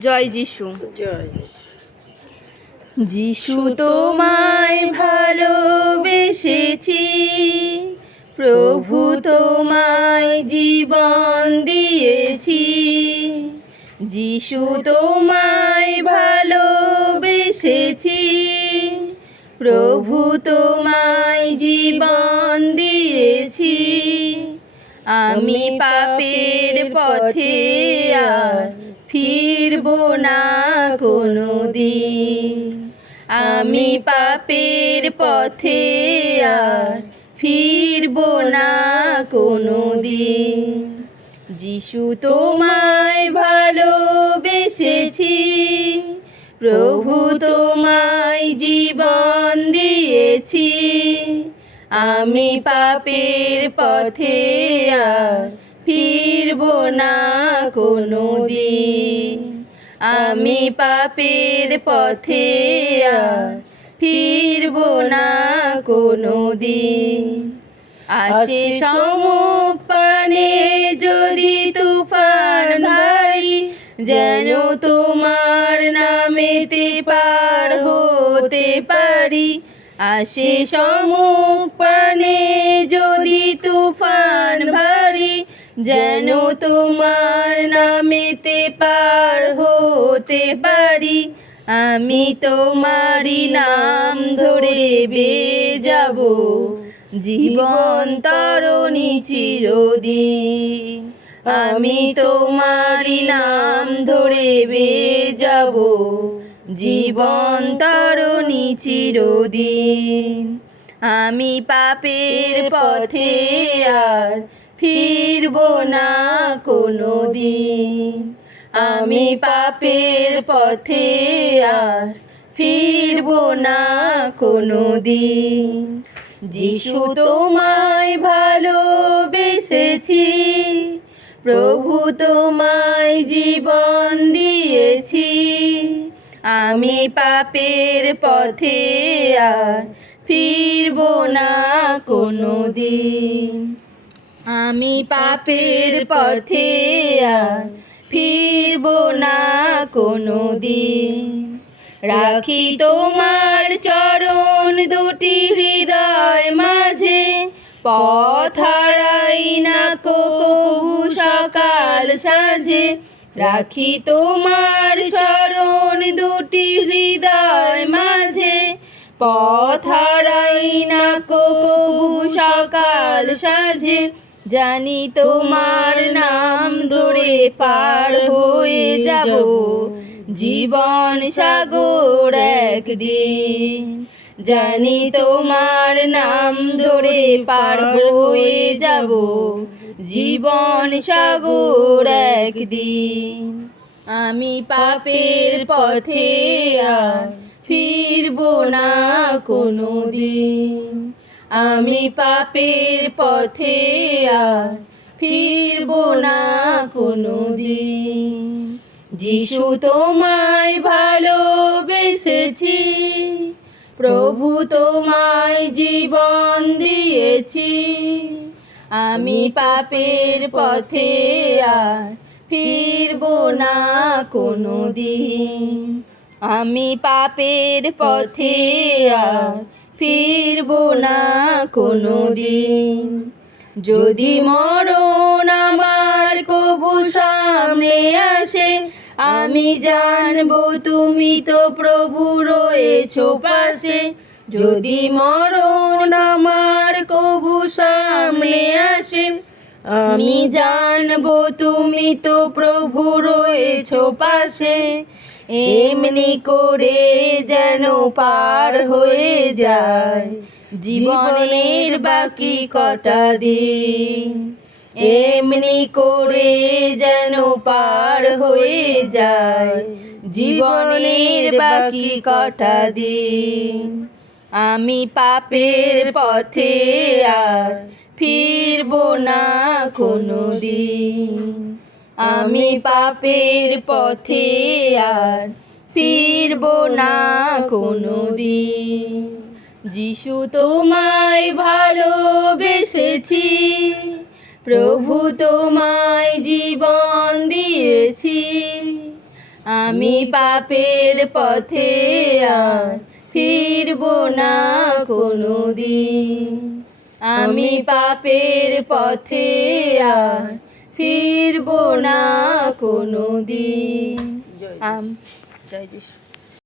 জয় যিশু। জয় যিশু। যিশু তোমায় ভালোবেসেছি, প্রভু তোমায় জীবন দিয়েছি। যিশু তোমায় ভালোবেসেছি, প্রভু তোমায় জীবন দিয়েছি। আমি পাপের পথে আর ফিরব না কোনো দিন। আমি পাপের পথে আর ফিরব না কোনো দিন। যিশু তোমায় ভালোবেসেছি, প্রভু তোমায় জীবন দিয়েছি। আমি পাপের পথে আর ফিরব না কোনো দিন। আমি পাপের পথে আর ফিরব না কোনো দিন। আসে সম্মুখ পানে যদি তুফান ভারী, যেন তোমার নামেতে পার হতে পারি। আসে সম্মুখ পানে যদি তুফান ভারী, যেন তোমার নামেতে পার হতে পারি। আমি তোমারই নাম ধরে বেয়ে যাব, জীবন তরণী চিরদিন। আমি তোমারই নাম ধরে বেয়ে যাব, জীবন তরণী চিরদিন। আমি পাপের পথে আর ফিরব না কোনো দিন। আমি পাপের পথে আর ফিরব না কোনো দিন। যিশু তোমায় ভালোবেসেছি, প্রভু তোমায় জীবন দিয়েছি। আমি পাপের পথে আর ফিরব না কোনো দিন। আমি পাপের পথে আর ফিরব না কোনো দিন। রাখি তোমার চরণ দুটি হৃদয় মাঝে, পথ হারাই না কবু সকাল সাঁঝে। রাখি তোমার চরণ দুটি হৃদয় মাঝে, পথ হারাই না কবু সকাল সাঁঝে। জানি তোমার নাম ধরে পার হয়ে যাব, জীবন সাগর একদিন। জানি তোমার নাম ধরে পার হয়ে যাব, জীবন সাগর একদিন। আমি পাপের পথে আর ফিরব না কোনো দিন। আমি পাপের পথে আর ফিরব না কোনো দিন। যিশু তোমায় ভালোবেসেছি, প্রভু তোমায় জীবন দিয়েছি। আমি পাপের পথে আর ফিরব না কোনো দিন। আমি পাপের পথে আর ফিরব না কোনো দিন। যদি মরণ আমার কবু সামনে আসে, আমি জানবো তুমি তো প্রভু রয়েছো পাশে। যদি মরণ আমার কবু সামনে আসে, আমি জানবো তুমি তো প্রভু রয়েছো পাশে। এমনি করে যেন পার হয়ে যায় জীবনের বাকি কটা দিন। এমনি করে যেন পার হয়ে যায় জীবনের বাকি কটা দিন। আমি পাপের পথে আর ফিরব না কোনো দিন। আমি পাপের পথে আর ফিরব না কোনো দিন। যিশু তোমায় ভালোবেসেছি, প্রভু তোমায় জীবন দিয়েছি। আমি পাপের পথে আর ফিরব না কোনো দিন। আমি পাপের পথে আর ফিরব না কোনো দিন। জয় যিশু।